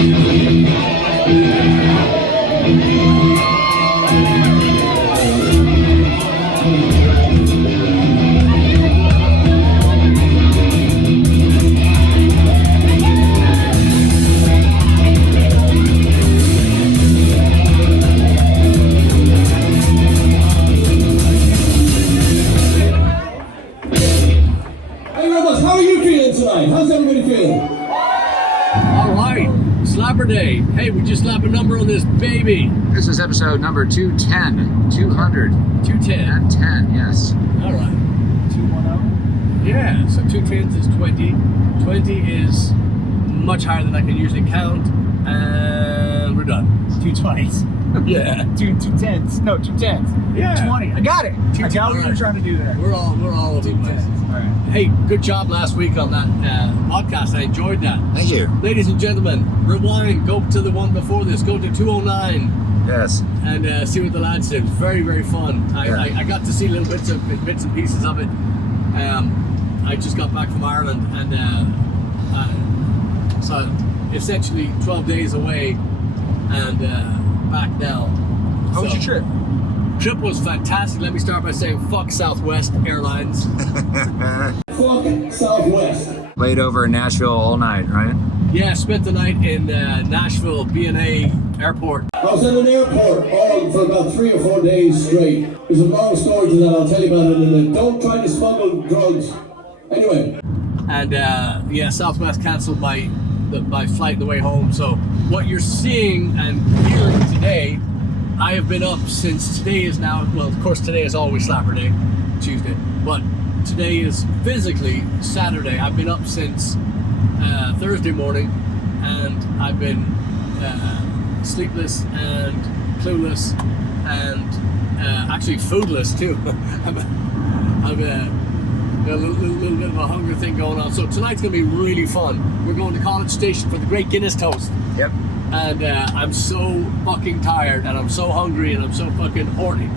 How's everybody feeling? All right, Slapper Day. Hey, we just slapped a number on this baby. This is episode number 210. 200. 210. And 10, yes. All right. 210? Yeah, so 210s is 20. 20 is much higher than I can usually count. And we're done. 220s. Yeah. 210s. No, 210s. Yeah. 20. I got it. I got what you're trying to do there. We're all over the place. All right. Hey, good job last week on that podcast. I enjoyed that. Thank you. Ladies and gentlemen, rewind. Go to the one before this. Go to 209. Yes. And see what the lads did. Very, very fun. I got to see little bits and pieces of it. I just got back from Ireland, and so essentially 12 days away, and back now. How was your trip? Trip was fantastic. Let me start by saying fuck Southwest Airlines. Fuck Southwest. Laid over in Nashville all night, right? Yeah, spent the night in Nashville B&A Airport. I was in an airport all for about 3 or 4 days straight. There's a long story to that. I'll tell you about it in a minute. Don't try to smuggle drugs. Anyway. And yeah, Southwest cancelled my flight the way home. So what you're seeing and hearing today, I have been up since today is now, well, of course today is always Slapper Day, Tuesday, but today is physically Saturday. I've been up since Thursday morning, and I've been sleepless and clueless and actually foodless too. I've got a little bit of a hunger thing going on. So tonight's going to be really fun. We're going to College Station for the Great Guinness Toast. Yep. And I'm so fucking tired, and I'm so hungry, and I'm so fucking horny.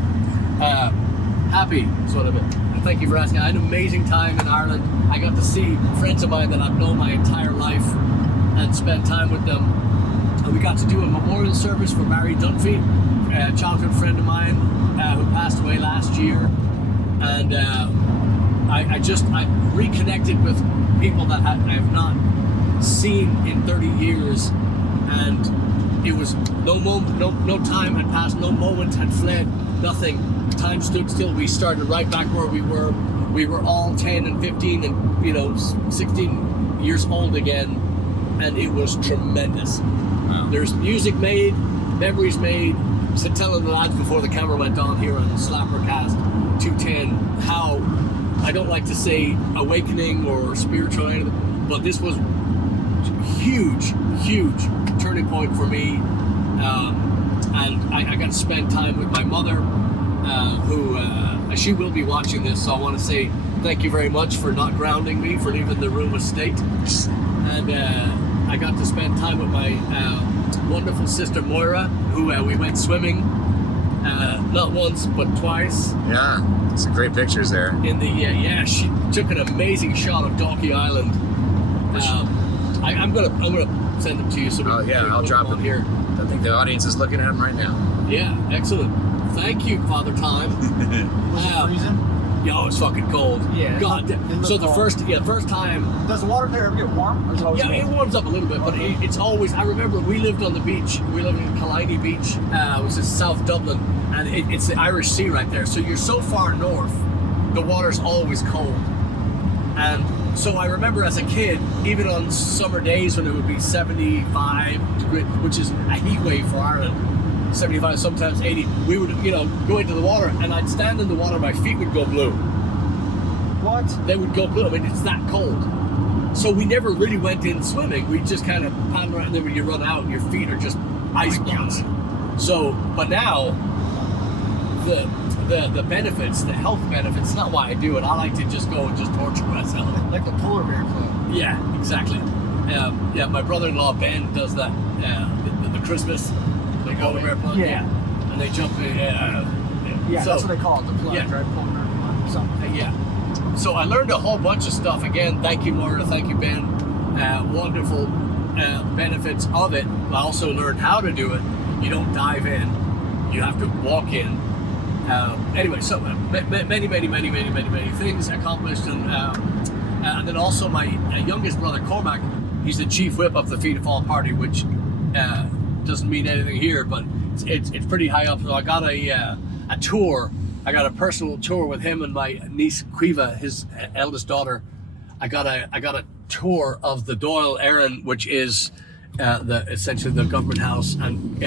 Happy is what I meant. And thank you for asking. I had an amazing time in Ireland. I got to see friends of mine that I've known my entire life and spent time with them. And we got to do a memorial service for Barry Dunphy, a childhood friend of mine who passed away last year. And I reconnected with people that I have not seen in 30 years. And it was no time had passed, no moment had fled, nothing. Time stood still. We started right back where we were. We were all 10 and 15 and 16 years old again, and it was tremendous. Wow. There's music made, memories made. So telling the lads before the camera went on here on SlapperCast 210 how I don't like to say awakening or spiritual or anything, but this was huge turning point for me, and I got to spend time with my mother, who she will be watching this, so I want to say thank you very much for not grounding me, for leaving the room of state. And I got to spend time with my wonderful sister Moira, who we went swimming not once but twice. Yeah, some great pictures there. In the she took an amazing shot of Donkey Island. I'm gonna send them to you. So I'll drop them here. I think the audience is looking at them right now. Yeah, excellent. Thank you, Father Time. Was it freezing? Yo, it's fucking cold. Yeah. God. So the first time. Does the water there ever get warm? Or is it always cold? It warms up a little bit, but it's always. I remember we lived on the beach. We lived in Killiney Beach, which is South Dublin, and it's the Irish Sea right there. So you're so far north, the water's always cold, and. So I remember as a kid, even on summer days when it would be 75 degrees, which is a heat wave for Ireland, 75, sometimes 80, we would, go into the water, and I'd stand in the water, my feet would go blue. What? They would go blue. I mean, it's that cold. So we never really went in swimming. We just kind of paddled around, and then when you run out, your feet are just ice blocks. So, but now, the benefits, the health benefits, not why I do it. I like to just go and just torture myself. Like the polar bear club. Yeah, exactly. My brother-in-law Ben does that. The Christmas, they go to bear plunge. Yeah. And they jump in. Yeah, so, that's what they call it, the plunge, right? Polar bear plunge. Something. Yeah. So I learned a whole bunch of stuff. Again, thank you, Moira. Thank you, Ben. Wonderful benefits of it. I also learned how to do it. You don't dive in. You have to walk in. Anyway, so many things accomplished, and then also my youngest brother Cormac, he's the chief whip of the Fianna Fáil party, which doesn't mean anything here, but it's pretty high up. So I got a tour. I got a personal tour with him and my niece Quiva, his eldest daughter. I got a tour of the Dáil Éireann, which is essentially the government house, and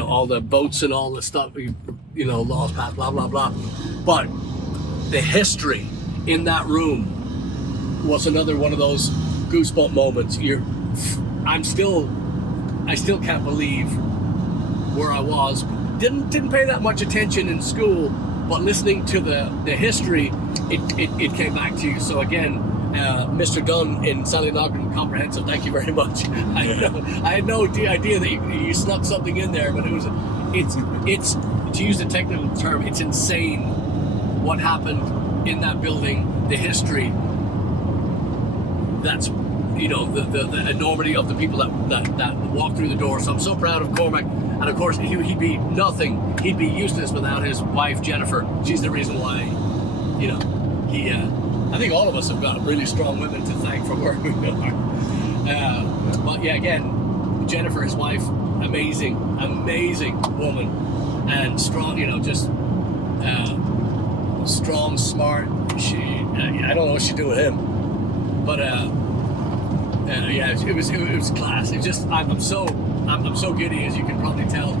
all the boats and all the stuff, laws passed, blah blah blah. But the history in that room was another one of those goosebump moments. I still can't believe where I was. Didn't pay that much attention in school, but listening to the history, it came back to you. So again, Mr. Dunn in Sallynogran Comprehensive, thank you very much. I had no idea that you snuck something in there, but it's to use the technical term, it's insane what happened in that building, the history. That's the enormity of the people that walk through the door. So I'm so proud of Cormac, and of course he'd be nothing. He'd be useless without his wife Jennifer. She's the reason why, he. I think all of us have got really strong women to thank for where we are. But yeah, again, Jennifer, his wife, amazing woman, and strong. Just strong, smart. I don't know what she do with him, but yeah, it was class. It just I'm so giddy, as you can probably tell.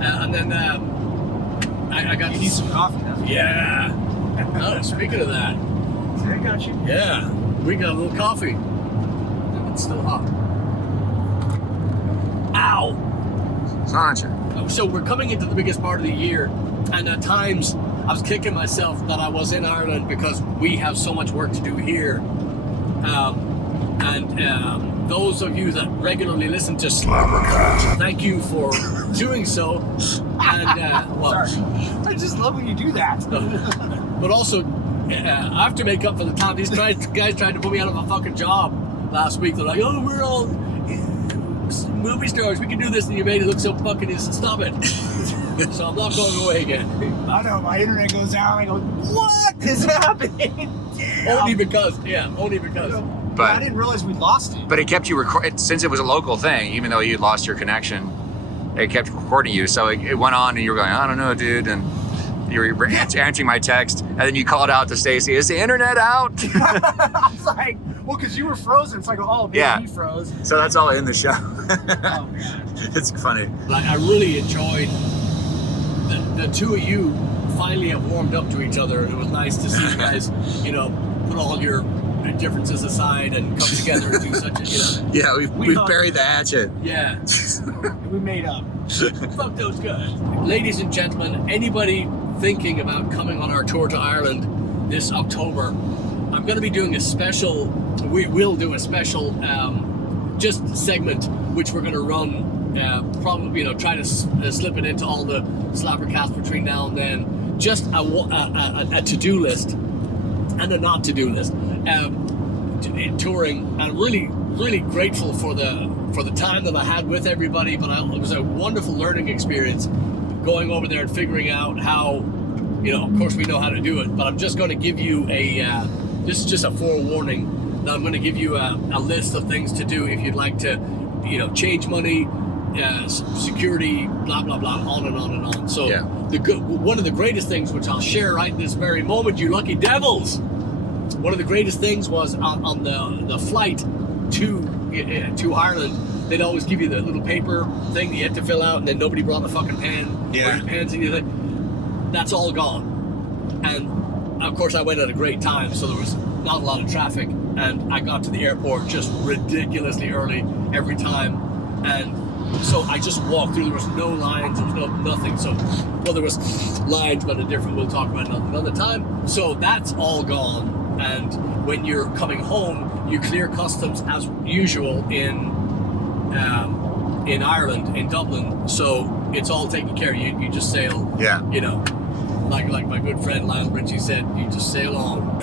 And then I got. You need some coffee now. Yeah. Oh, speaking of that. I got you. Yeah, we got a little coffee. It's still hot. Ow! Soundcheck. So we're coming into the biggest part of the year, and at times I was kicking myself that I was in Ireland because we have so much work to do here. Those of you that regularly listen to SlapperCast, thank you for doing so. And Sorry, I just love when you do that. But also, I have to make up for the time. These guys tried to put me out of a fucking job last week. They're like, "Oh, we're all movie stars. We can do this," and you made it look so fucking easy. Stop it. So I'm not going away again. I know, my internet goes down. I go, what is happening? Only because. But I didn't realize we lost it. But it kept you recording, since it was a local thing, even though you lost your connection, it kept recording you. So it went on, and you were going, "I don't know, dude," and you were answering my text, and then you called out to Stacy, "Is the internet out?" I was like, well, because you were frozen. It's like, oh, yeah. He froze. So that's all in the show. Oh, God. It's funny. I really enjoyed the two of you finally have warmed up to each other, and it was nice to see you guys, put all your differences aside and come together and do such a, Yeah, we've buried the hatchet. Yeah. We made up. Fuck those guys. Ladies and gentlemen, anybody thinking about coming on our tour to Ireland this October, I'm going to be doing we will do a special just segment which we're going to run probably try to slip it into all the SlapperCast between now and then, just a to-do list and a not to-do list in touring. I'm really grateful for the time that I had with everybody, but it was a wonderful learning experience going over there and figuring out how, of course we know how to do it, but I'm just going to give you this is just a forewarning that I'm going to give you a list of things to do if you'd like to, change money, security, blah, blah, blah, on and on and on. So yeah. One of the greatest things, which I'll share right this very moment, you lucky devils, one of the greatest things was on the flight to Ireland, they'd always give you the little paper thing that you had to fill out, and then nobody brought a fucking pen. Yeah. Or your pens and anything. That's all gone. And of course I went at a great time, so there was not a lot of traffic, and I got to the airport just ridiculously early every time, and so I just walked through. There was no lines, there was nothing. So, well, there was lines, but we'll talk about it another time. So that's all gone, and when you're coming home, you clear customs as usual in Ireland, in Dublin. So it's all taken care of. You just sail. Yeah. Like my good friend Lyle Ritchie said, you just sail on.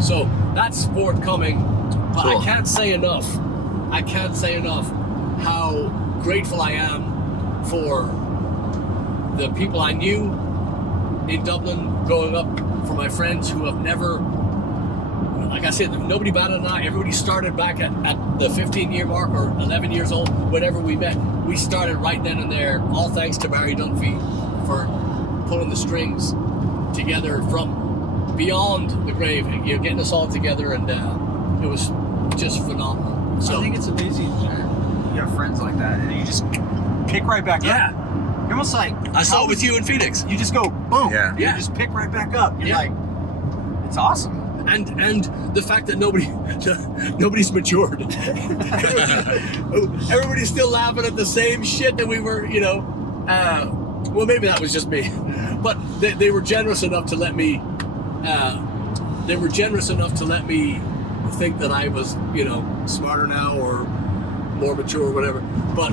So that's forthcoming. But Cool. I can't say enough how grateful I am for the people I knew in Dublin growing up, for my friends who have never, like I said, nobody batted an eye. Everybody started back at the 15-year mark or 11 years old, whenever we met. We started right then and there, all thanks to Barry Dunphy for pulling the strings together from beyond the grave, you know, getting us all together, and it was just phenomenal. So I think it's amazing that you have friends like that, and you just pick right back yeah, up. You're almost like, I saw it with you in Phoenix. you just go boom. Yeah. You Yeah. just pick right back up. You're Yeah. like, it's awesome. And the fact that nobody's matured. Everybody's still laughing at the same shit that we were, you know. Well, maybe that was just me, but they were generous enough to let me. They were generous enough to let me think that I was, you know, smarter now or more mature or whatever. But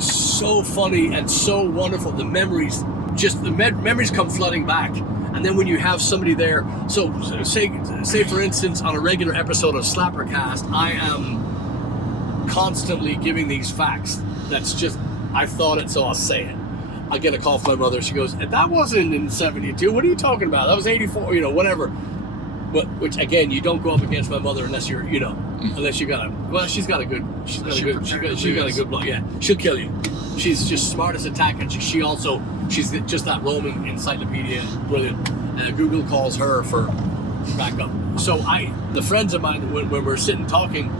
so funny and so wonderful. The memories, just the memories come flooding back. And then when you have somebody there, so say for instance, on a regular episode of SlapperCast, I am constantly giving these facts. That's just, I thought it, so I'll say it. I get a call from my mother. She goes, "That wasn't in '72. What are you talking about? That was '84. You know, whatever." But which again, you don't go up against my mother unless you're, you know, unless you got a. Well, she's got a good blood. Yeah, she'll kill you. She's just smart as a tack, and she's just that roaming encyclopedia. Brilliant. Google calls her for backup. So the friends of mine, when we're sitting talking,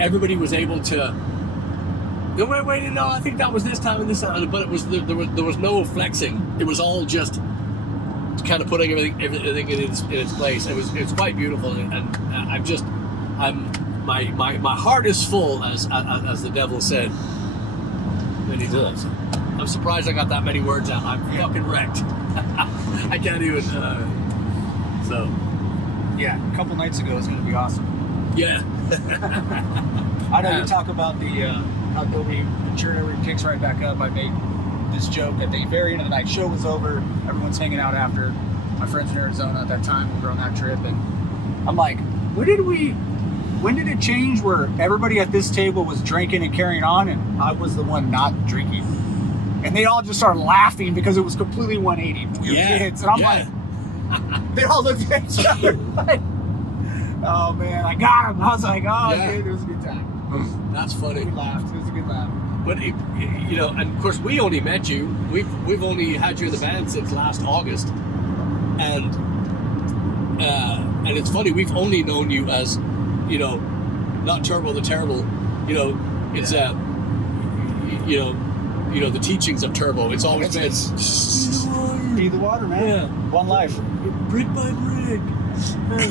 everybody was able to. Wait, no, I think that was this time and this time, but it was there was no flexing. It was all just kind of putting everything in its place. It's quite beautiful, and my heart is full, as the devil said. And he does. I'm surprised I got that many words out. I'm fucking wrecked. I can't even. So Yeah, a couple nights ago is going to be awesome. yeah. I know you talk about the how nobody matured, everybody picks right back up. I made this joke at the very end of the night. Show was over. Everyone's hanging out after. My friends in Arizona at that time, we were on that trip, and I'm like, when did it change where everybody at this table was drinking and carrying on, and I was the one not drinking? And they all just started laughing because it was completely 180 for your kids. And I'm like, they all looked at each other like, oh man, I got him. I was like, oh, Yeah. okay, it was a good time. That's funny. We laughed. It was a good laugh. But you know, and of course, we only met you. We've only had you in the band since last August, and it's funny. We've only known you as, you know, not Turbo the Terrible. You know, it's you know the teachings of Turbo. It's always been Be the water, man. Yeah. One life. brick by brick.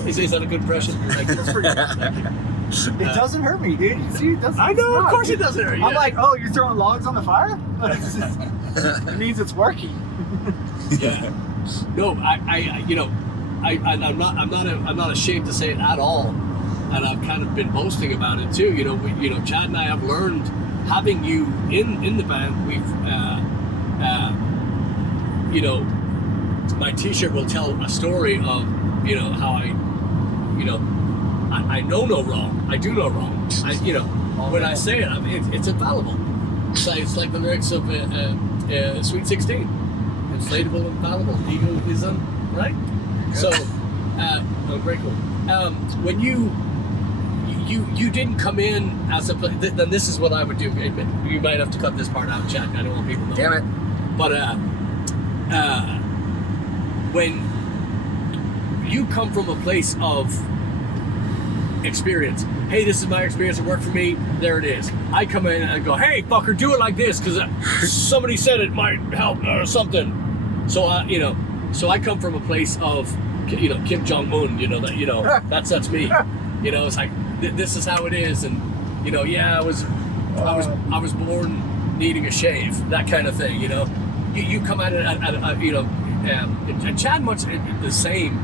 Is that a good impression? That's pretty good. It doesn't hurt me, dude. See, it doesn't. I know, it's of not. course it doesn't hurt you. I'm like, oh, you're throwing logs on the fire? It means it's working. Yeah. No, I'm not ashamed to say it at all, and I've kind of been boasting about it too. You know, Chad and I have learned, having you in the band. We've, you know, my T-shirt will tell a story of, you know, how I know no wrong. I do no wrong. When I say it, it's infallible. It's like the lyrics of Sweet 16. Inflatable, infallible, egoism, right? So, very cool. When you didn't come in as a, then this is what I would do. You might have to cut this part out, Chad. I don't want people to know. Damn it. But when you come from a place of experience, hey, this is my experience, it worked for me, there it is. I come in and go, hey, fucker, do it like this, because somebody said it might help or something. So, so I come from a place of, Kim Jong-un, that's me. It's like, this is how it is, and, I was born needing a shave, that kind of thing, You come at it and Chad much the same.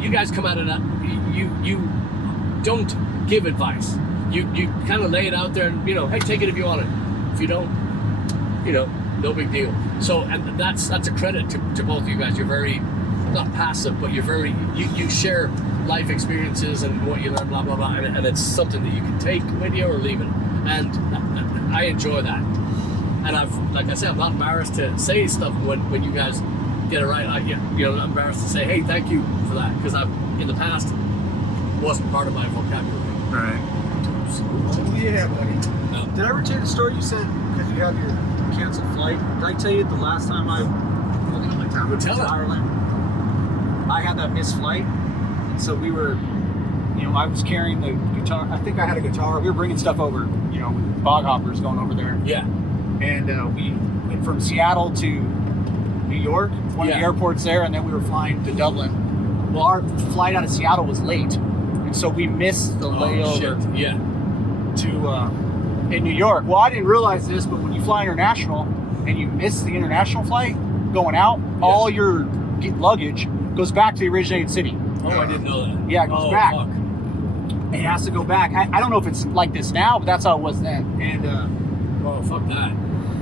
You guys come at it, you don't give advice. You kind of lay it out there and, hey, take it if you want it. If you don't, no big deal. So, and that's a credit to both of you guys. You're very, not passive, but you're very, you share life experiences and what you learn, blah blah blah, and it's something that you can take with you or leave it. And I enjoy that. And like I said, I'm not embarrassed to say stuff when you guys get it right. I'm embarrassed to say, hey, thank you for that, because in the past wasn't part of my vocabulary. Right. Yeah, buddy. Did I ever tell you the story you said because you have your canceled flight? Did I tell you the last time I went to Ireland? I had that missed flight, and so we were, I was carrying the guitar. I think I had a guitar. We were bringing stuff over, with bog hoppers going over there. Yeah. And we went from Seattle to New York, one of the airports there, and then we were flying to Dublin. Well, our flight out of Seattle was late, and so we missed the layover to in New York. Well, I didn't realize this, but when you fly international and you miss the international flight going out, all your luggage goes back to the originating city. Oh, I didn't know that. Yeah, it goes back. Fuck. It has to go back. I don't know if it's like this now, but that's how it was then. And oh, fuck that.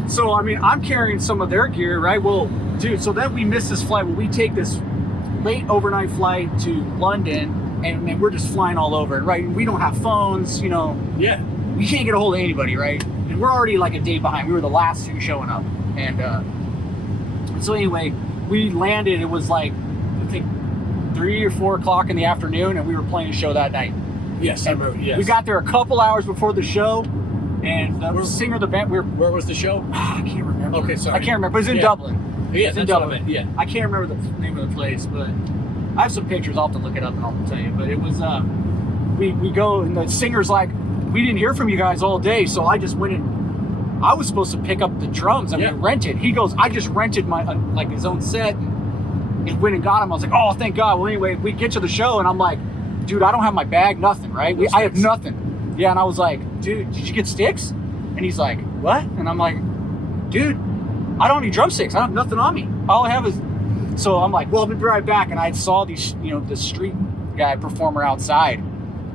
so, I mean, I'm carrying some of their gear, right? Well, dude, so then we miss this flight. Well, we take this late overnight flight to London, and we're just flying all over, right? We don't have phones, Yeah. we can't get a hold of anybody, right? And we're already like a day behind. We were the last two showing up. And so anyway, we landed. It was like, I think 3 or 4 o'clock in the afternoon, and we were playing a show that night. Yes, I remember. Yes. We got there a couple hours before the show, and the singer of the band, Where was the show? I can't remember. Okay, sorry. I can't remember. It was in Dublin. Yeah, It's in that's what I Dublin. meant. Yeah. I can't remember the name of the place, but I have some pictures. I'll have to look it up and I'll tell you. But it was, we go, and the singer's like, we didn't hear from you guys all day, so I just went and I was supposed to pick up the drums and we rented. He goes, I just rented my like his own set and went and got him. I was like, oh, thank God. Well, anyway, we get to the show and I'm like, dude, I don't have my bag, nothing, right? I have nothing. Yeah, and I was like, dude, did you get sticks? And he's like, what? And I'm like, dude, I don't have any drumsticks. I don't have nothing on me. All I have is. So I'm like, well, I'll be right back. And I saw these, the street guy performer outside.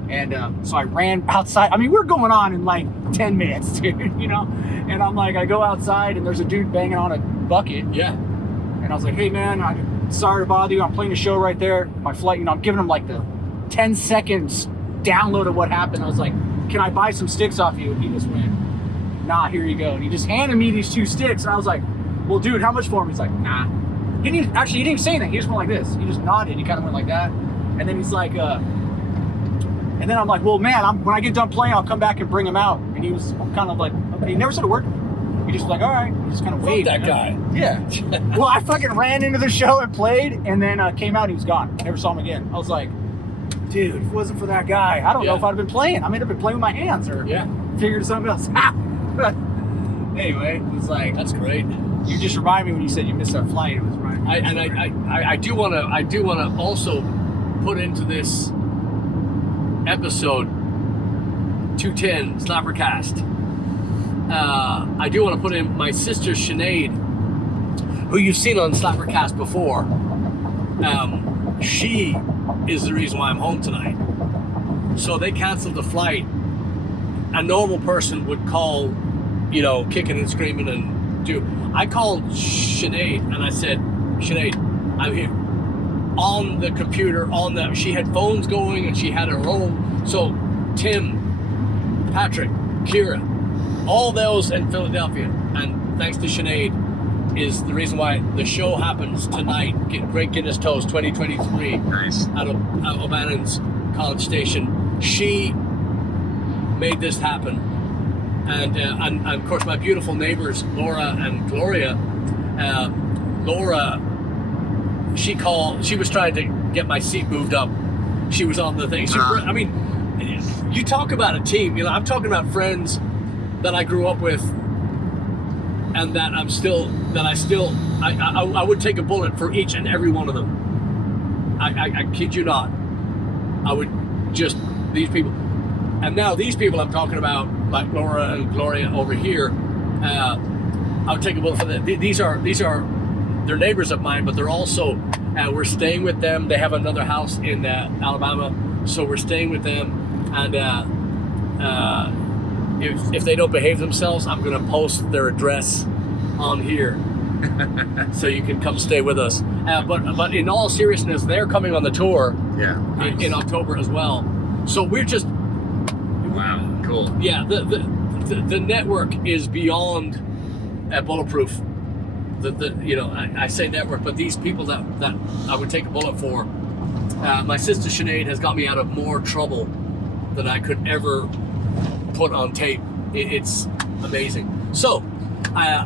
And so I ran outside. I mean, we're going on in like 10 minutes, dude, And I'm like, I go outside and there's a dude banging on a bucket. Yeah. And I was like, hey, man, I'm sorry to bother you. I'm playing a show right there. My flight, I'm giving him like the 10 seconds download of what happened. I was like, can I buy some sticks off you? And he just went, nah, here you go. And he just handed me these 2 sticks. And I was like, well, dude, how much for him? He's like, nah. He didn't even say anything. He just went like this. He just nodded. He kind of went like that. And then he's like, and then I'm like, well, man, when I get done playing, I'll come back and bring him out. And he was kind of like, okay. He never said a word. He just was like, all right. He just kind of waved. Fuck that guy. Yeah. Well, I fucking ran into the show and played, and then came out and he was gone. Never saw him again. I was like, dude, if it wasn't for that guy, I don't know if I'd have been playing. I might have been playing with my hands or figured something else out. Anyway, it was like, that's great. You just reminded me when you said you missed that flight. It was right. I do want to also put into this episode 210 SlapperCast. I do want to put in my sister Sinead, who you've seen on SlapperCast before. She is the reason why I'm home tonight. So they canceled the flight. A normal person would call, kicking and screaming and do. I called Sinead and I said, Sinead, I'm here. On the computer, she had phones going and she had her own. So Tim, Patrick, Kira, all those in Philadelphia, and thanks to Sinead, is the reason why the show happens tonight. Great Guinness Toast 2023. Nice. Out of O'Bannon's College Station. She made this happen. And of course my beautiful neighbors, Laura and Gloria. Laura, she was trying to get my seat moved up. She was on the thing. I mean, you talk about a team, I'm talking about friends that I grew up with and that I would take a bullet for each and every one of them. I kid you not. I would just, these people. And now these people I'm talking about, like Laura and Gloria over here, I would take a bullet for them. These are they're neighbors of mine, but they're also, we're staying with them. They have another house in Alabama, so we're staying with them. And if they don't behave themselves, I'm going to post their address on here, so you can come stay with us. But in all seriousness, they're coming on the tour. Yeah. in October as well. So we're just Wow. Cool. yeah. The network is beyond bulletproof. I say network, but these people that I would take a bullet for. My sister Sinead has got me out of more trouble than I could ever put on tape. It's amazing. So,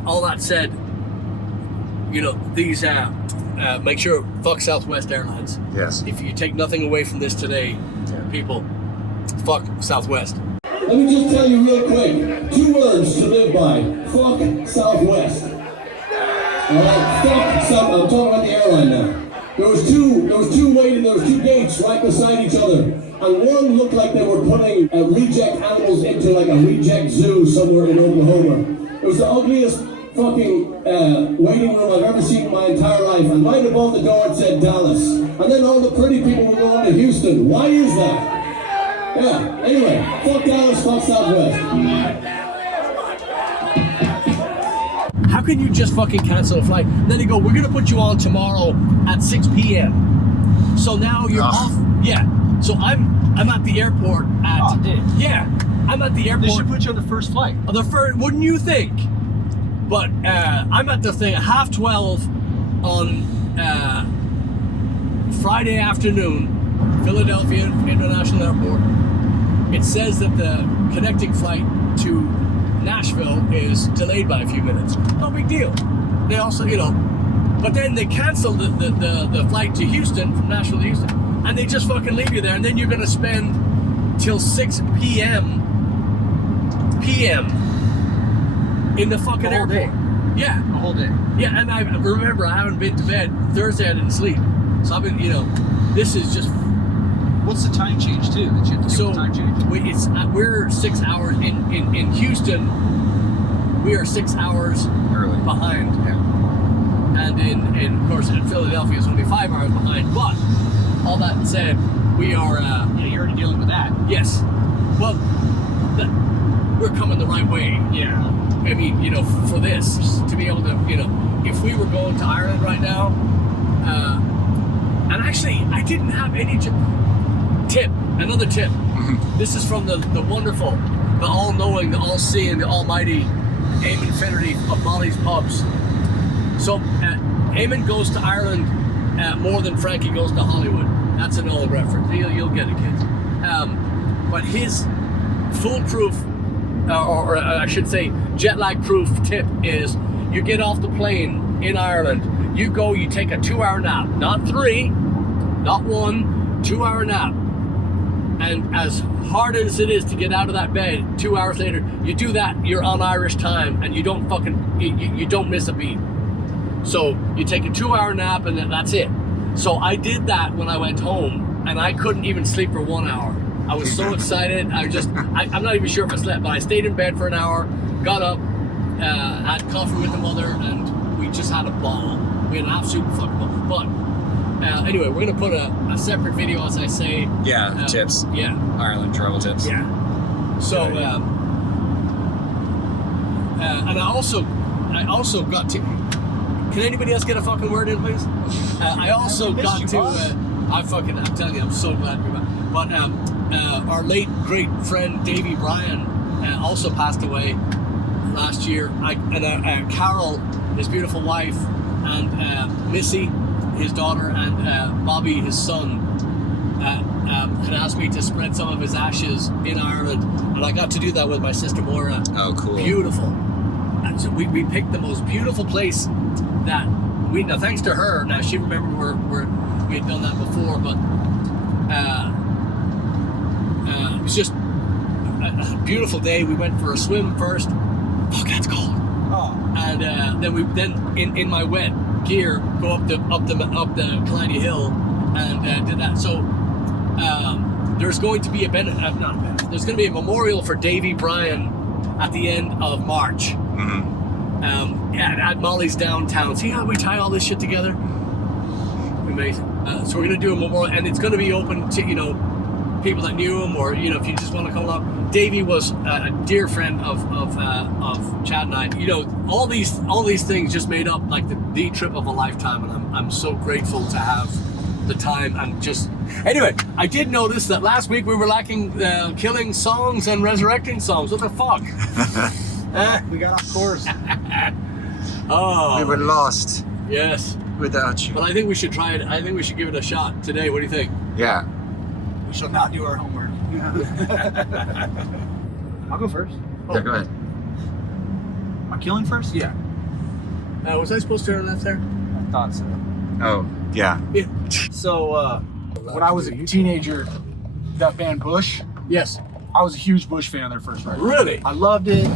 all that said, these make sure fuck Southwest Airlines. Yes. If you take nothing away from this today, people, fuck Southwest. Let me just tell you real quick, 2 words to live by. Fuck Southwest. Alright, fuck South. I'm talking about the airline now. There was two gates right beside each other. And one looked like they were putting reject animals into like a reject zoo somewhere in Oklahoma. It was the ugliest fucking waiting room I've ever seen in my entire life. And right above the door it said Dallas. And then all the pretty people were going to Houston. Why is that? Yeah, anyway, fuck Dallas, fuck Southwest. How can you just fucking cancel a flight? And then they go, we're gonna put you on tomorrow at 6 p.m. So now you're off. Yeah. So I'm at the airport at. Oh, dude. Yeah. I'm at the airport. They should put you on the first flight. The first, wouldn't you think? But I'm at the thing at 12:30 on Friday afternoon, Philadelphia International Airport. It says that the connecting flight to Nashville is delayed by a few minutes. No big deal. They also, but then they canceled the flight to Houston, from Nashville to Houston, and they just fucking leave you there, and then you're gonna spend till 6 p.m. in the fucking airport. Day. Yeah. The whole day. Yeah, and I remember I haven't been to bed. Thursday I didn't sleep. So I've been, this is just. What's the time change too? That you have to do the time change? We're 6 hours in Houston. We are 6 hours Early. behind. Yeah. And in of course in Philadelphia it's only 5 hours behind. But all that said, we are. Yeah, you're already dealing with that. Yes. Well, we're coming the right way. Yeah. I mean, for this to be able to, if we were going to Ireland right now, and actually I didn't have any another tip. This is from the wonderful, the all-knowing, the all-seeing, the almighty Eamon Finnerty of Molly's Pubs. So Eamon goes to Ireland more than Frankie goes to Hollywood. That's an old reference. You'll get it, kids. But his foolproof, or I should say jet lag proof tip is you get off the plane in Ireland, you go, you take a 2-hour nap, not 3, not 1, 2-hour nap. And as hard as it is to get out of that bed 2 hours later, you do that, you're on Irish time, and you don't you don't miss a beat. So you take a 2-hour nap and then that's it. So I did that when I went home, and I couldn't even sleep for 1 hour. I was so excited. I'm not even sure if I slept, but I stayed in bed for an hour, got up, had coffee with the mother, and we just had a ball. We had an absolute fucking ball. But anyway, we're gonna put a separate video, as I say. Yeah, tips. Yeah. Ireland travel tips. Yeah. So, and I also got to. Can anybody else get a fucking word in, please? I also got to. I'm telling you, I'm so glad we're back. But our late great friend Davy Bryan also passed away last year. Carol, his beautiful wife, and Missy, his daughter, and Bobby, his son, had asked me to spread some of his ashes in Ireland, and I got to do that with my sister Maura. Oh, cool. Beautiful. And so we picked the most beautiful place that now thanks to her, now she remembered where we had done that before, but it was just a beautiful day. We went for a swim first. Fuck, that's cold. Oh. And then in my wet gear go up the Killiney Hill and did that. So there's going to be there's going to be a memorial for Davy Bryan at the end of March. Mm-hmm. At Molly's downtown. See how we tie all this shit together? Amazing. So we're going to do a memorial, and it's going to be open to people that knew him, or if you just want to come along. Davey was a dear friend of Chad and I. All these things just made up like the trip of a lifetime, and I'm so grateful to have the time and just... Anyway, I did notice that last week we were lacking killing songs and resurrecting songs. What the fuck? We got off course. Oh. We were lost Yes. without you. But I think we should try it. I think we should give it a shot today. What do you think? Yeah. We shall not do our homework. I'll go first. Yeah, go ahead. Am I killing first? Yeah. Was I supposed to turn left there? I thought so. Oh, yeah. Yeah. So, when I was a teenager, that band Bush, Yes. I was a huge Bush fan of their first record. Really? I loved it.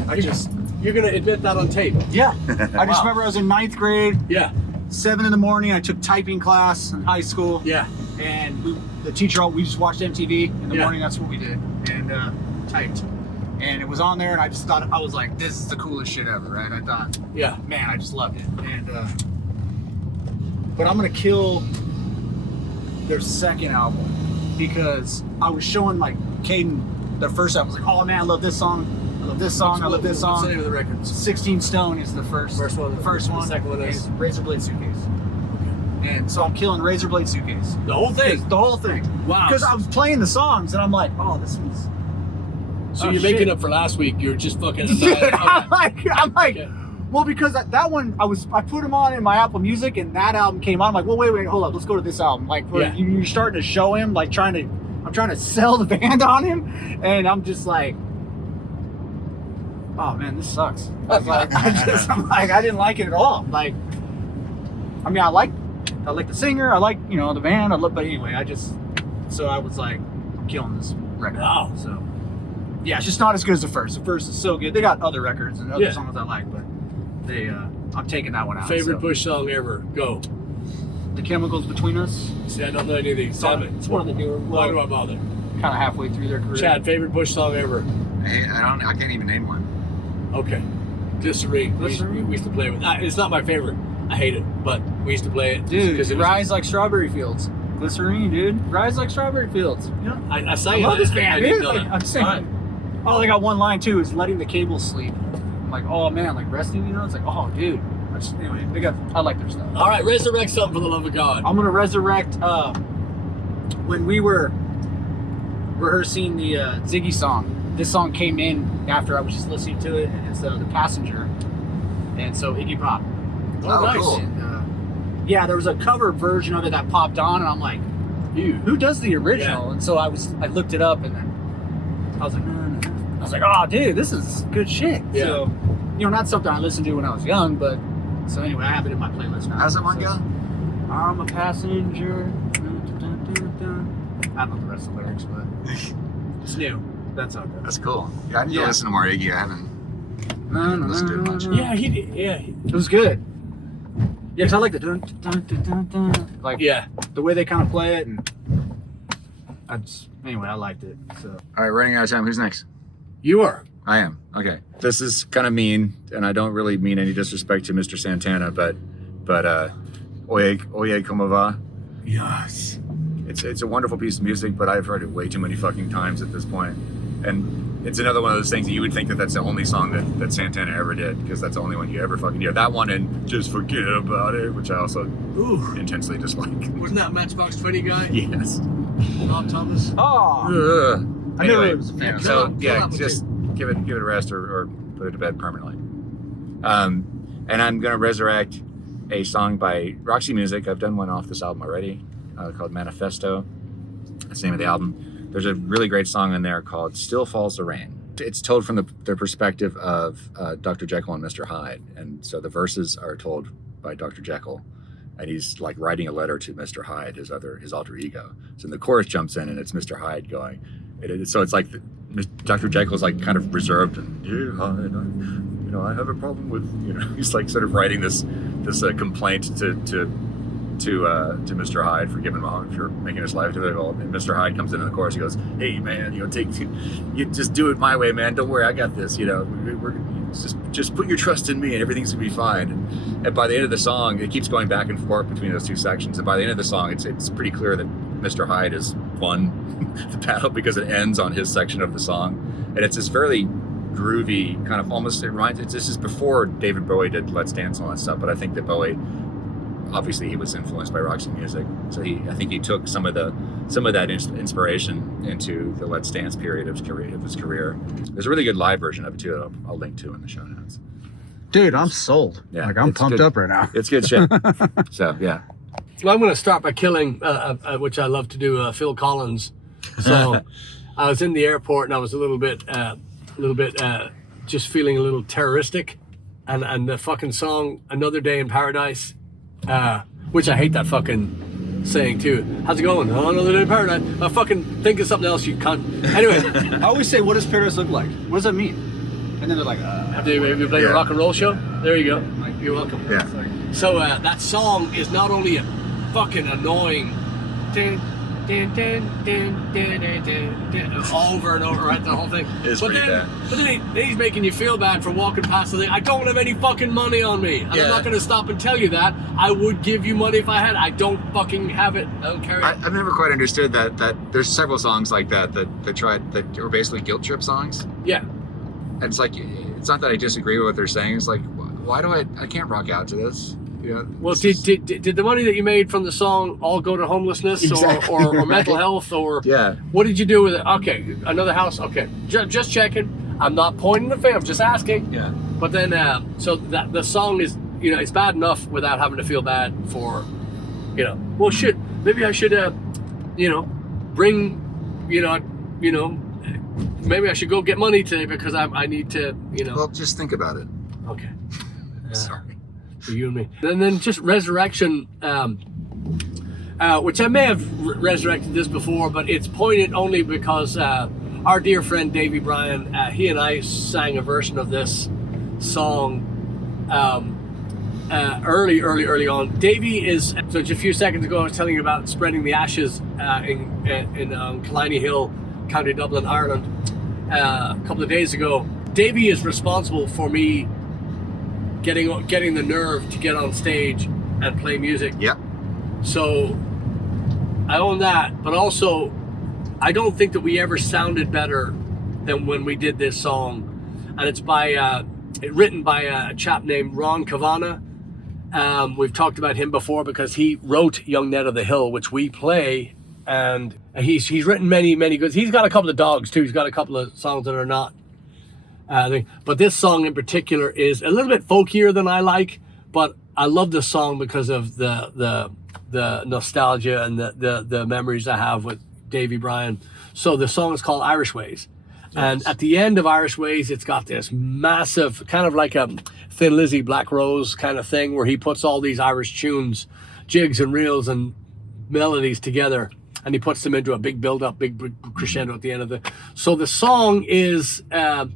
You're gonna admit that on tape? Yeah. I just Wow. remember I was in 9th grade, Yeah. 7 in the morning. I took typing class in high school. Yeah. And the teacher, we just watched MTV in the Yeah. morning. That's what we did. And typed. And it was on there, and I just thought, I was like, this is the coolest shit ever, right? I thought, Yeah. man, I just loved it. And but I'm gonna kill their second album because I was showing like Caden their first album. I was like, oh man, I love this song. I love this song. I love this What's the song. name of the records? 16 Stone is the first one. The first one. The second one is Razor Blade Suitcase. And so I'm killing Razor Blade Suitcase. The whole thing. The whole thing. Wow. Because I was playing the songs and I'm like, oh, this one's. So oh, you're shit. making up for last week. You're just fucking. Dude, I'm like, Okay. well, because that one I put them on in my Apple Music and that album came on. I'm like, well, wait, hold up, let's go to this album. Like, Yeah. you're starting to show him, like I'm trying to sell the band on him, and I'm just like, oh man, this sucks. I was like, I didn't like it at all. Like, I mean, I like the singer, I like the band, but anyway, so I was like, killing this record. Wow. So. Yeah, it's just not as good as the first. The first is so good. They got other records and other Yeah. songs I like, but I'm taking that one out. Favorite so. Bush song ever? Go. The Chemicals Between Us. See, I don't know any of these. Damn it. It's one of the newer. Why do I bother? Kind of halfway through their career. Chad, favorite Bush song ever? I can't even name one. Okay. Glycerine. We used to play it with. It's not my favorite. I hate it, but we used to play it. Dude, because it was, Rise Like Strawberry Fields. Glycerine, dude. Rise Like Strawberry Fields. You know? I I sang love it. this band, I didn't dude. know Like, that. I'm saying. All right. Oh, they got one line too. Is letting the cables sleep. I'm like, oh man, like resting. It's like, oh dude. Anyway, I like their stuff. All right, resurrect something for the love of God. I'm gonna resurrect when we were rehearsing the Ziggy song. This song came in after I was just listening to it, and it's The Passenger. And so Iggy Pop. Oh, nice. Cool. And, yeah, there was a cover version of it that popped on, and I'm like, who does the original? Yeah. And so I looked it up, and then I was like, no. I was like, oh dude, this is good shit. Yeah. So, not something I listened to when I was young, but so anyway, I have it in my playlist now. How's that one So, go? I'm a passenger. I don't know the rest of the lyrics, but it's new. That's all good. That's cool. Yeah, I need to listen to more Iggy. I haven't listened to it much. Yeah, he did. Yeah. It was good. Yeah, because I like the dun, dun, dun, dun, dun, like Yeah. the way they kind of play it, and anyway, I liked it. So All right, running out of time. Who's next? You are. I am. Okay. This is kind of mean, and I don't really mean any disrespect to Mr. Santana, but Oye Como Va. Yes. It's a wonderful piece of music, but I've heard it way too many fucking times at this point. And it's another one of those things that you would think that that's the only song that Santana ever did, because that's the only one you ever fucking hear. That one and Just Forget About It, which I also intensely dislike. Wasn't that Matchbox 20 guy? Yes. Rob Thomas? oh, Ugh. I knew Anyway, it was a fan. so Kill yeah, that one just give it a rest or put it to bed permanently. And I'm gonna resurrect a song by Roxy Music. I've done one off this album already, called Manifesto. That's the name of the album. There's a really great song in there called Still Falls the Rain. It's told from the perspective of Dr. Jekyll and Mr. Hyde, and so the verses are told by Dr. Jekyll, and he's like writing a letter to Mr. Hyde, his alter ego. So then the chorus jumps in, and it's Mr. Hyde going. So it's like Dr. Jekyll's like kind of reserved and dear Hyde, I have a problem with he's like sort of writing this complaint to Mr. Hyde for making his life difficult. And Mr. Hyde comes in the chorus. He goes, "Hey man, you just do it my way, man. Don't worry, I got this. We're just put your trust in me, and everything's gonna be fine." And by the end of the song, it keeps going back and forth between those two sections. And by the end of the song, it's pretty clear that Mr. Hyde has won the battle because it ends on his section of the song, and it's this fairly groovy kind of almost. This is before David Bowie did Let's Dance and all that stuff, but I think that Bowie obviously he was influenced by Roxy music, so I think he took some of that inspiration into the Let's Dance period of his career. There's a really good live version of it too that I'll link to in the show notes. Dude, I'm sold. Yeah, like I'm pumped good. up right now. It's good shit. So yeah. Well, I'm going to start by killing, which I love to do, Phil Collins. So I was in the airport and I was a little bit, just feeling a little terroristic, and the fucking song "Another Day in Paradise," which I hate that fucking saying too. How's it going? Oh, another day in paradise. Fucking think of something else, you cunt. Anyway, I always say, what does paradise look like? What does that mean? And then they're like, have you played a rock and roll show? There you go. You're welcome. Yeah. So that song is not only a fucking annoying over and over, right? The whole thing. It's but pretty then, bad. But then he's making you feel bad for walking past the thing. I don't have any fucking money on me. And I'm not going to stop and tell you that. I would give you money if I had. I don't fucking have it. I don't carry it. I've never quite understood that there's several songs like that are basically guilt trip songs. Yeah. And it's like, it's not that I disagree with what they're saying. It's like, why do I can't rock out to this? You know, Well, did the money that you made from the song all go to homelessness Exactly. or mental health or Yeah. what did you do with it? Okay, another house. Okay, just checking. I'm not pointing the finger. I'm just asking. Yeah. But then, so that the song is, it's bad enough without having to feel bad for, well, shit. Maybe I should, bring, maybe I should go get money today because I need to, Well, just think about it. Okay. Sorry. For you and me. And then just Resurrection, which I may have resurrected this before, but it's poignant only because our dear friend Davey Bryan, he and I sang a version of this song early on. Davey is, so just a few seconds ago I was telling you about spreading the ashes in Killiney Hill, County Dublin, Ireland. A couple of days ago, Davey is responsible for me getting the nerve to get on stage and play music. Yep. So I own that, but also I don't think that we ever sounded better than when we did this song. And it's written by a chap named Ron Kavana. We've talked about him before because he wrote Young Ned of the Hill, which we play, and he's written many good. He's got a couple of dogs too. He's got a couple of songs that are not. But this song in particular is a little bit folkier than I like, but I love this song because of the nostalgia and the memories I have with Davey Bryan. So the song is called Irish Ways. Yes. And at the end of Irish Ways, it's got this massive, kind of like a Thin Lizzy Black Rose kind of thing where he puts all these Irish tunes, jigs and reels and melodies together, and he puts them into a big build-up, big crescendo at the end of it. So the song is... I'm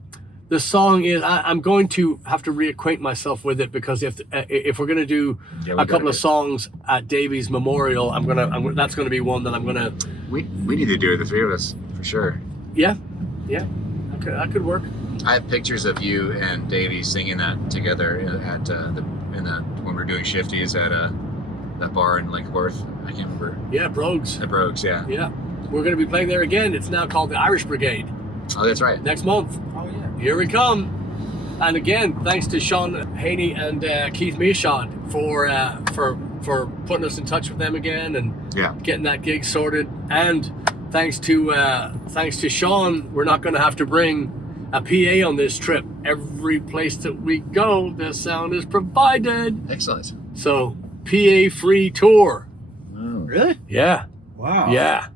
going to have to reacquaint myself with it because if we're going to do a couple of songs at Davey's memorial, that's going to be one that I'm going to. We need to do it, the three of us, for sure. Yeah, that could work. I have pictures of you and Davey singing that together at when we were doing shifties at that bar in Lake Worth. I can't remember. Yeah, Brogues. At Brogues, yeah. Yeah, we're going to be playing there again. It's now called the Irish Brigade. Oh, that's right. Next month. Oh, yeah. Here we come. And again, thanks to Sean Haney and Keith Michaud for putting us in touch with them again and getting that gig sorted. And thanks to Sean, we're not going to have to bring a PA on this trip. Every place that we go, the sound is provided. Excellent. So PA free tour. Oh. Really? Yeah. Wow. Yeah,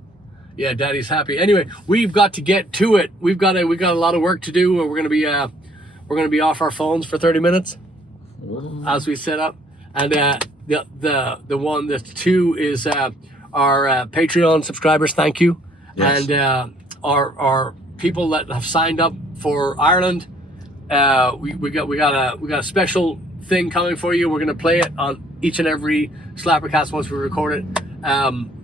Daddy's happy. Anyway, we've got to get to it. We've got a lot of work to do. We're going to be off our phones for 30 minutes as we set up. And the two is our Patreon subscribers. Thank you. Yes. And our people that have signed up for Ireland. We got a special thing coming for you. We're going to play it on each and every SlapperCast once we record it.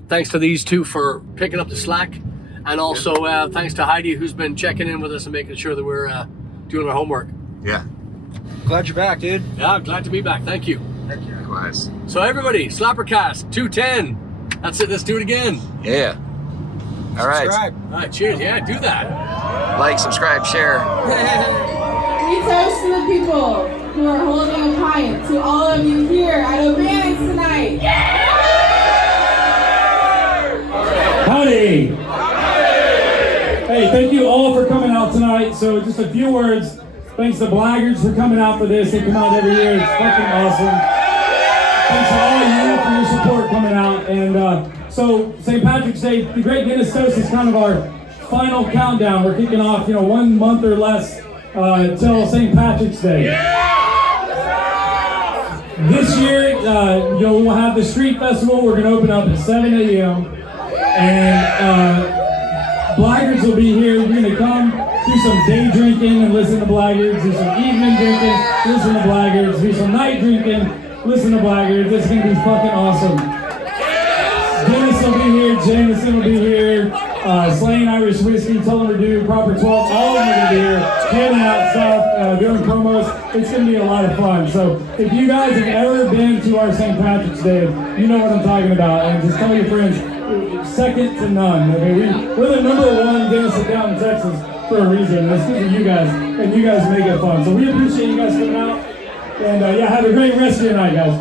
Thanks to these two for picking up the slack, and also thanks to Heidi, who's been checking in with us and making sure that we're doing our homework. Yeah. Glad you're back, dude. Yeah, I'm glad to be back. Thank you. Thank you. Likewise. So everybody, SlapperCast 210. That's it. Let's do it again. Yeah. All right. Subscribe. All right. Cheers. Yeah, do that. Like, subscribe, share. We toast to the people. who are holding a pint to all of you here at O'Brien tonight. Howdy! Hey, thank you all for coming out tonight. So just a few words. Thanks to Blaggards for coming out for this. They come out every year. It's fucking awesome. Thanks to all of you for your support coming out. And so St. Patrick's Day, the Great Guinness Toast is kind of our final countdown. We're kicking off, 1 month or less till St. Patrick's Day. This year, we'll have the street festival. We're going to open up at 7 a.m. And Blaggards will be here. We're going to come do some day drinking and listen to Blaggards, do some evening drinking, listen to Blaggards, do some night drinking, listen to Blaggards. It's going to be fucking awesome. Guinness will be here, Jameson will be here, Slaying Irish Whiskey, Tell Them to Do, Proper 12, all of them are going to be here, handing out stuff, doing promos. It's going to be a lot of fun. So if you guys have ever been to our St. Patrick's Day, you know what I'm talking about. And just tell your friends, second to none. I mean, we're the #1 Guinness account in Texas for a reason. It's because of you guys, and you guys make it fun. So we appreciate you guys coming out. And have a great rest of your night, guys.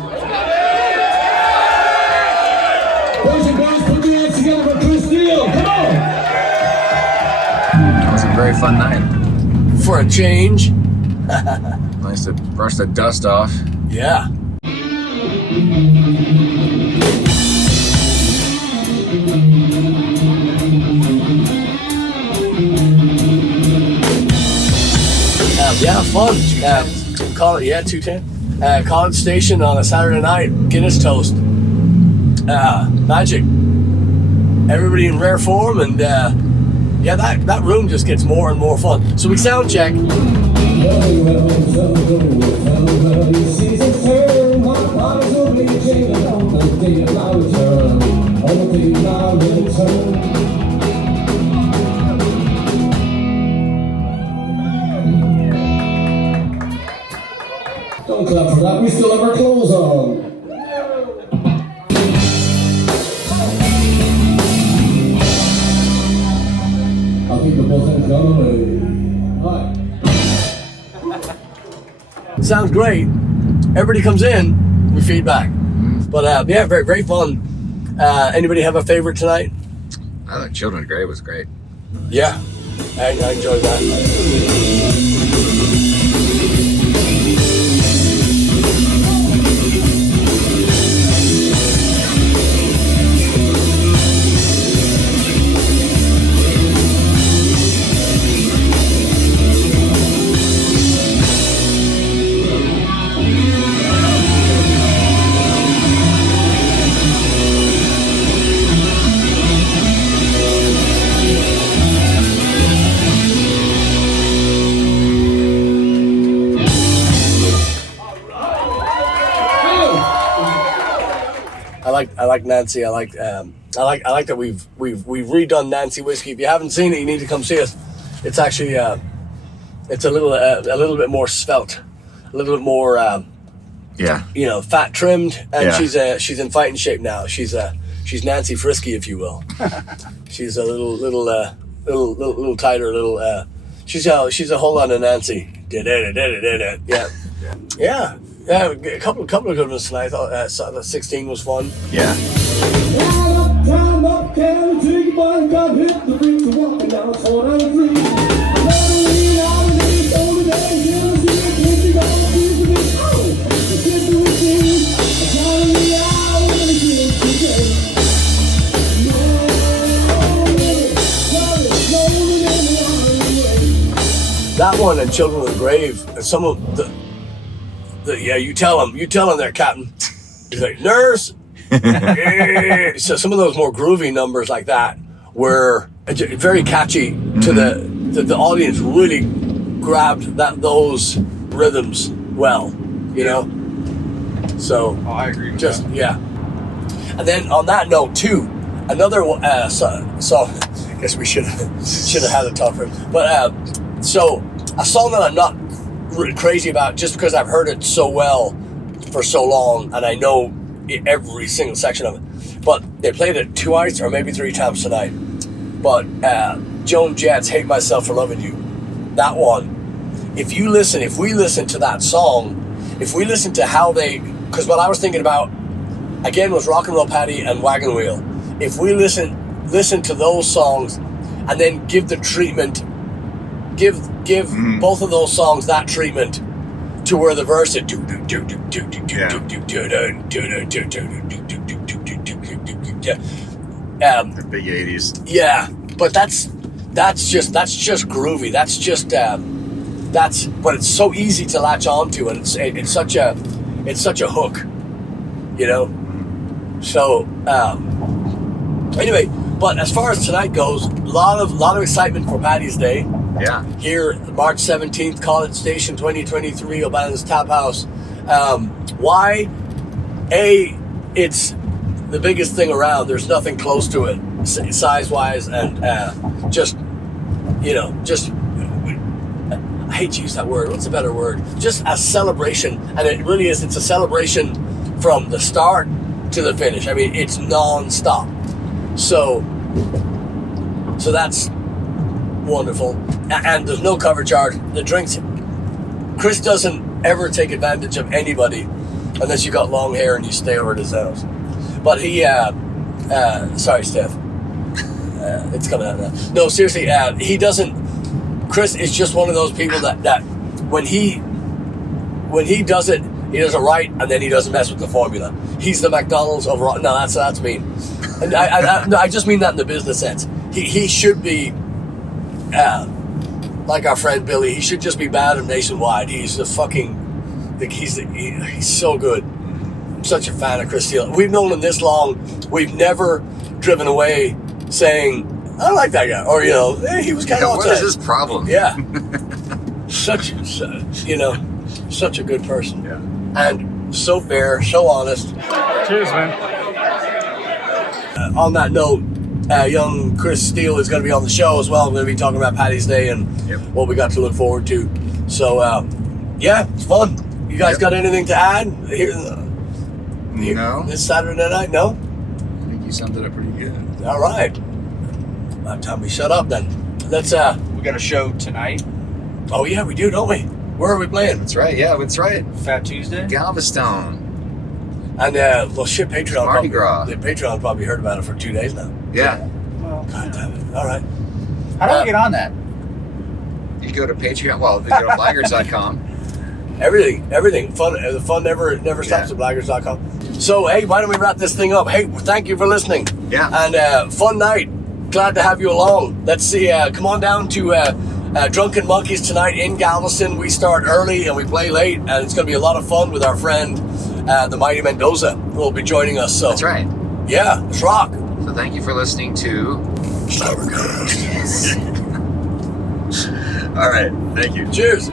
Boys and girls, put your hands together for Steele. Come on! That was a very fun night. For a change. Nice to brush the dust off. Yeah. Fun. Call it 210. College Station on a Saturday night. Guinness Toast. Magic. Everybody in rare form, and that room just gets more and more fun. So we sound check. Don't clap for that, we still have our clothes on. I'll keep the both ends down away. Hi. Sounds great. Everybody comes in, we feedback. But very, very fun. Anybody have a favorite tonight? I thought Children of Grey was great. Yeah, I enjoyed that. I like Nancy. I like that we've redone Nancy whiskey. If you haven't seen it, you need to come see us. It's actually it's a little bit more svelte, a little bit more fat trimmed, and she's in fighting shape now. She's Nancy Frisky, if you will. She's a little tighter, she's a whole lot of Nancy. Yeah. Yeah, a couple of good ones tonight. I thought the 16 was fun. Yeah. That one and Children of the Grave, some of you tell him there, Captain. He's like, nurse. So some of those more groovy numbers like that were very catchy to the audience. Really grabbed those rhythms well, So I agree with that. And then on that note too, another so I guess we should have had a talk for him. But so a song that I'm not really crazy about just because I've heard it so well for so long and I know every single section of it. But they played it twice or maybe 3 times tonight. But Joan Jett's Hate Myself for Loving You, that one, if we listen to that song if we listen to how they, because what I was thinking about again was Rock and Roll Paddy and Wagon Wheel. If we listen to those songs and then give the treatment, give both of those songs that treatment to where the verse is The big 80s. yeah, but that's just groovy. That's just but it's so easy to latch onto, and it's such a hook, you know. So anyway, but as far as tonight goes, a lot of excitement for Paddy's Day. Yeah. Here, March 17th, College Station 2023, O'Bannon's Taphouse. Why? It's the biggest thing around. There's nothing close to it, size-wise, and just I hate to use that word. What's a better word? Just a celebration, and it really is. It's a celebration from the start to the finish. I mean, it's non-stop. So that's wonderful. And there's no cover charge. The drinks. Chris doesn't ever take advantage of anybody unless you got long hair and you stay over at his house. But he, sorry, Steph. It's coming out now. No, seriously, he doesn't. Chris is just one of those people that when he does it, he does it right, and then he doesn't mess with the formula. He's the McDonald's of rock. No, that's mean. And I just mean that in the business sense. He should be like our friend Billy. He should just be bad and nationwide. He's the fucking. He's so good. I'm such a fan of Chris Steele. We've known him this long. We've never driven away saying, I don't like that guy. Or, he was kind of what is his problem? Yeah. such a good person. Yeah. And so fair, so honest. Cheers, man. On that note, young Chris Steele is going to be on the show as well. I'm going to be talking about Paddy's Day and what we got to look forward to. So, yeah, it's fun. You guys got anything to add? Here, No. This Saturday night? No? I think you summed it up pretty good. All right. By the time we shut up then. Let's, We got a show tonight. oh yeah, we do, don't we? Where are we playing? That's right. Yeah, that's right. Fat Tuesday. Galveston. And, well, shit, Patreon. Mardi Gras. The Patreon probably heard about it for 2 days now. Yeah. Well, God damn it. All right. how do I get on that? You go to Patreon. Well, you go to Blaggards.com. Everything. Fun. The fun never stops at Blaggards.com. So, hey, why don't we wrap this thing up? Hey, thank you for listening. Yeah. And fun night. Glad to have you along. Let's see. Come on down to Drunken Monkeys tonight in Galveston. We start early and we play late, and it's going to be a lot of fun with our friend, the Mighty Mendoza, who will be joining us. So That's right. Yeah, let's rock. So thank you for listening to SlapperCast. All right. Thank you. Cheers.